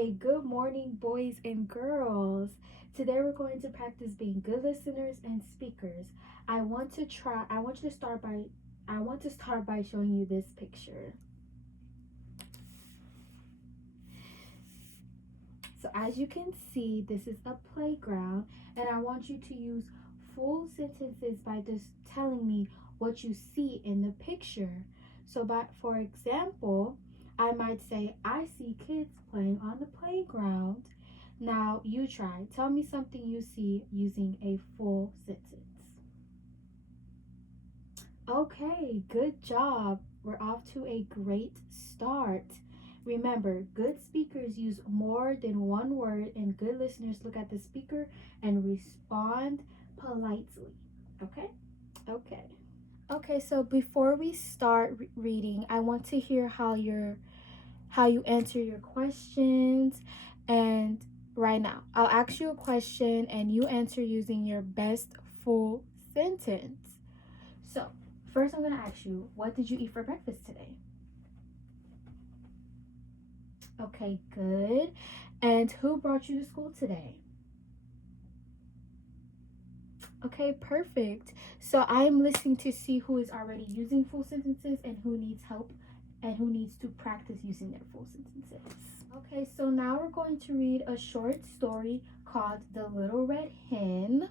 Okay, good morning, boys and girls. Today we're going to practice being good listeners and speakers. I want you to start by I want to start by showing you this picture. So as you can see, this is a playground and I want you to use full sentences by just telling me what you see in the picture. For example, I might say, I see kids playing on the playground. Now you try. Tell me something you see using a full sentence. Okay, good job. We're off to a great start. Remember, good speakers use more than one word, and good listeners look at the speaker and respond politely. Okay? Okay. Okay, so before we start reading, I want to hear how you answer your questions. And right now, I'll ask you a question and you answer using your best full sentence. So, first I'm going to ask you, what did you eat for breakfast today? Okay, good. And who brought you to school today? Okay, perfect. So I'm listening to see who is already using full sentences and who needs help and who needs to practice using their full sentences. Okay, so now we're going to read a short story called The Little Red Hen.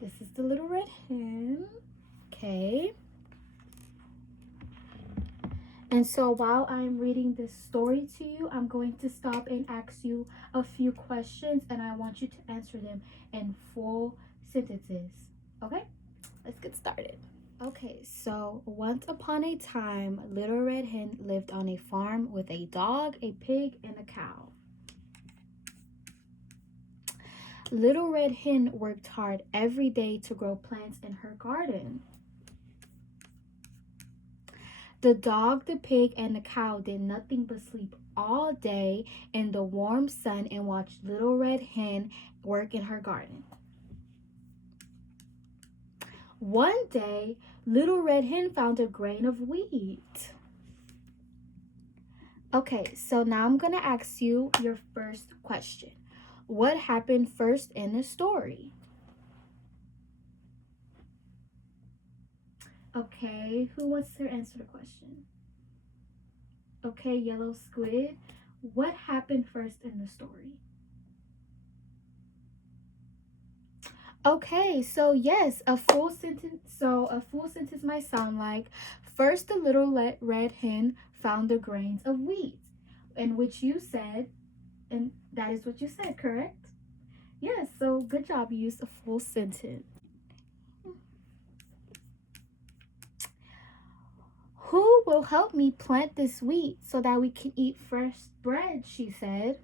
This is The Little Red Hen. Okay. And so while I'm reading this story to you, I'm going to stop and ask you a few questions and I want you to answer them in full sentences. Okay? Let's get started. Okay, so once upon a time, Little Red Hen lived on a farm with a dog, a pig, and a cow. Little Red Hen worked hard every day to grow plants in her garden. The dog, the pig, and the cow did nothing but sleep all day in the warm sun and watch Little Red Hen work in her garden. One day, Little Red Hen found a grain of wheat. Okay, so now I'm going to ask you your first question. What happened first in the story? Okay, who wants to answer the question? Okay, Yellow Squid. What happened first in the story? Okay, so yes, a full sentence. So a full sentence might sound like, first the little red hen found the grains of wheat, in which you said, and that is what you said, correct? Yes, so good job. You used a full sentence. Who will help me plant this wheat so that we can eat fresh bread? She said.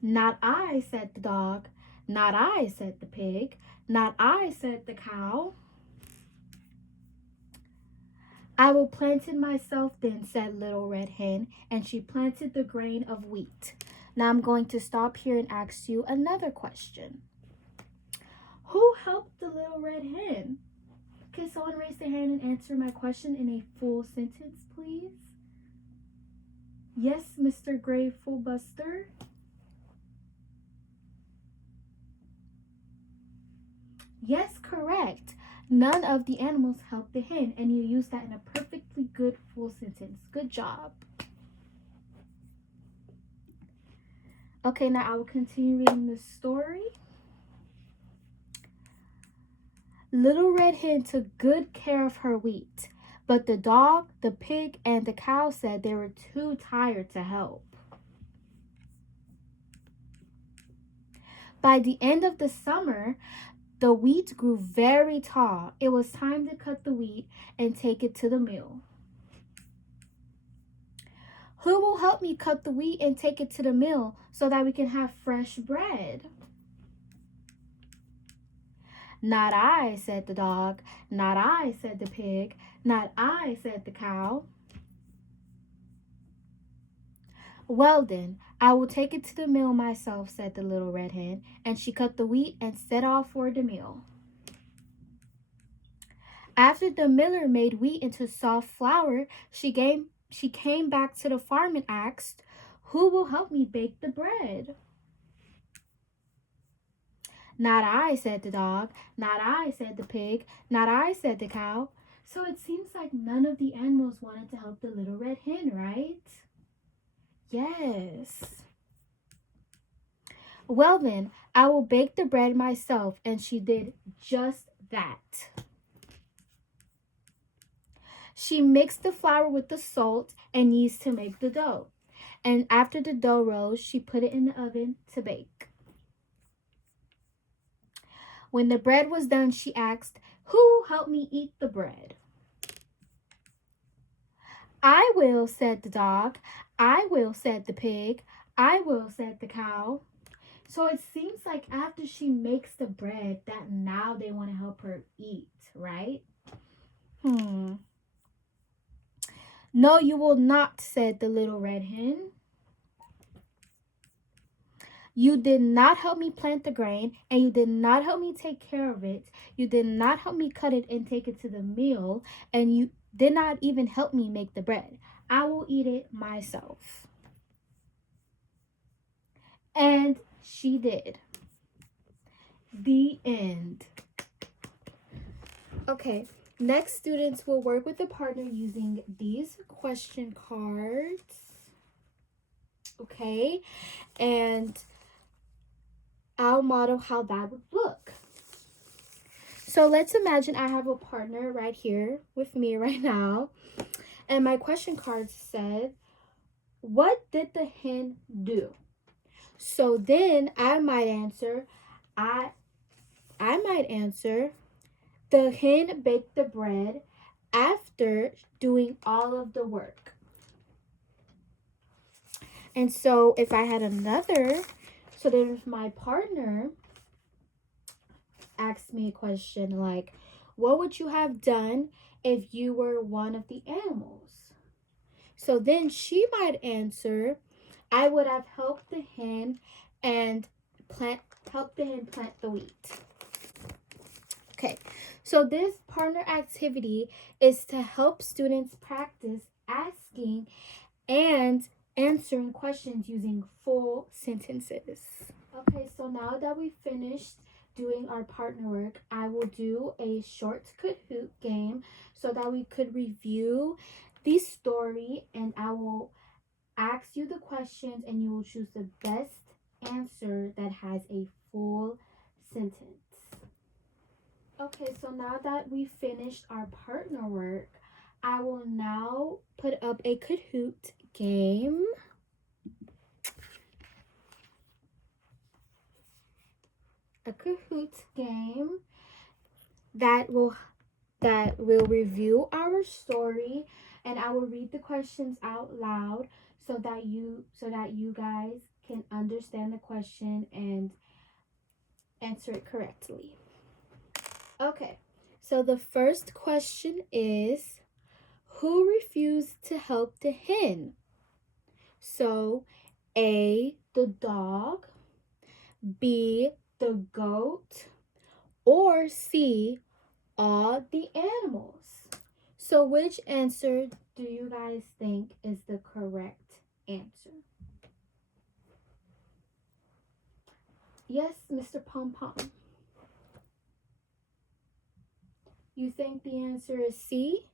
Not I, said the dog. Not I, said the pig. Not I, said the cow. I will plant it myself then, said Little Red Hen, and she planted the grain of wheat. Now I'm going to stop here and ask you another question. Who helped the Little Red Hen? Can someone raise their hand and answer my question in a full sentence, please? Yes, Mr. Grateful Buster. Yes, correct. None of the animals helped the hen, and you used that in a perfectly good full sentence. Good job. Okay, now I will continue reading the story. Little Red Hen took good care of her wheat, but the dog, the pig, and the cow said they were too tired to help. By the end of the summer, the wheat grew very tall. It was time to cut the wheat and take it to the mill. Who will help me cut the wheat and take it to the mill so that we can have fresh bread? Not I, said the dog. Not I, said the pig. Not I, said the cow. Well then, I will take it to the mill myself, said the Little Red Hen, and she cut the wheat and set off for the mill. After the miller made wheat into soft flour, she came back to the farm and asked, "Who will help me bake the bread?" "Not I," said the dog. "Not I," said the pig. "Not I," said the cow. So it seems like none of the animals wanted to help the little red hen, right? Yes. "Well then, I will bake the bread myself," and she did just that. She mixed the flour with the salt and yeast to make the dough. And after the dough rose, she put it in the oven to bake. When the bread was done, she asked, "Who will help me eat the bread?" "I will," said the dog. "I will," said the pig. "I will," said the cow. So it seems like after she makes the bread that now they want to help her eat, right? Hmm. "No, you will not," said the little red hen. "You did not help me plant the grain, and you did not help me take care of it. You did not help me cut it and take it to the mill, and you did not even help me make the bread. I will eat it myself." And she did. The end. Okay, next students will work with the partner using these question cards. Okay, and I'll model how that would look. So let's imagine I have a partner right here with me right now. And my question card said, "What did the hen do?" So then I might answer, I might answer, "The hen baked the bread after doing all of the work." And so if I had another, so then if my partner asked me a question like, "What would you have done if you were one of the animals?" So then she might answer, "I would have helped the hen and help the hen plant the wheat." Okay, so this partner activity is to help students practice asking and answering questions using full sentences. Okay, so now that we finished doing our partner work, I will do a short Kahoot game so that we could review the story, and I will ask you the questions and you will choose the best answer that has a full sentence. Okay, so now that we finished our partner work, I will now put up a Kahoot game. A Kahoot game that will review our story, and I will read the questions out loud so that you guys can understand the question and answer it correctly. Okay. So the first question is, who refused to help the hen? So A, the dog, B, the goat, or C, all the animals. So which answer do you guys think is the correct answer? Yes, Mr. Pom Pom. You think the answer is C?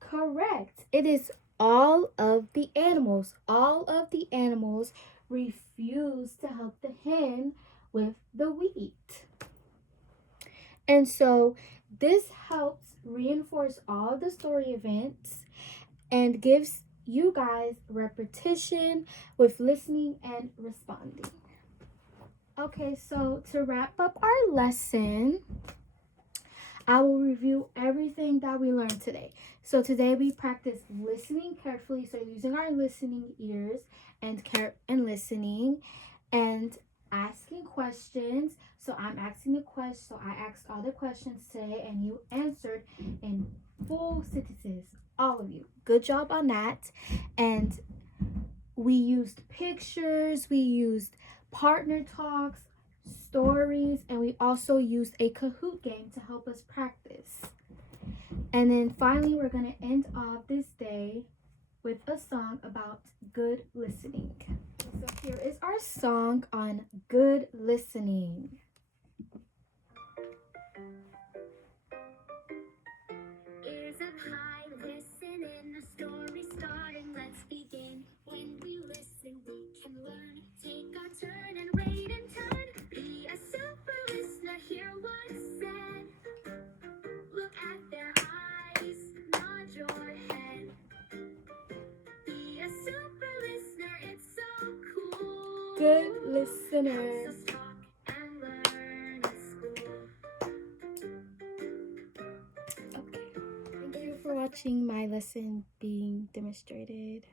Correct. It is all of the animals. All of the animals refuse to help the hen with the wheat. And so this helps reinforce all the story events and gives you guys repetition with listening and responding. Okay, so to wrap up our lesson, I will review everything that we learned today. So today we practiced listening carefully, so using our listening ears and listening, and asking questions. So I'm asking the question. So I asked all the questions today, and you answered in full sentences. All of you. Good job on that. And we used pictures. We used partner talks, stories, and we also used a Kahoot game to help us practice. And then finally, we're going to end off this day with a song about good listening. So here is our song on good listening. Ears up high, listen in, the story starting, let's begin. When we listen, we can learn. Take our turn and wait in turn. Be a super listener, hear what's said. Look at their eyes, nod your head. Be a super listener, it's so cool. Good listener. Helps us talk and learn at school. Okay. Thank you for watching my lesson being demonstrated.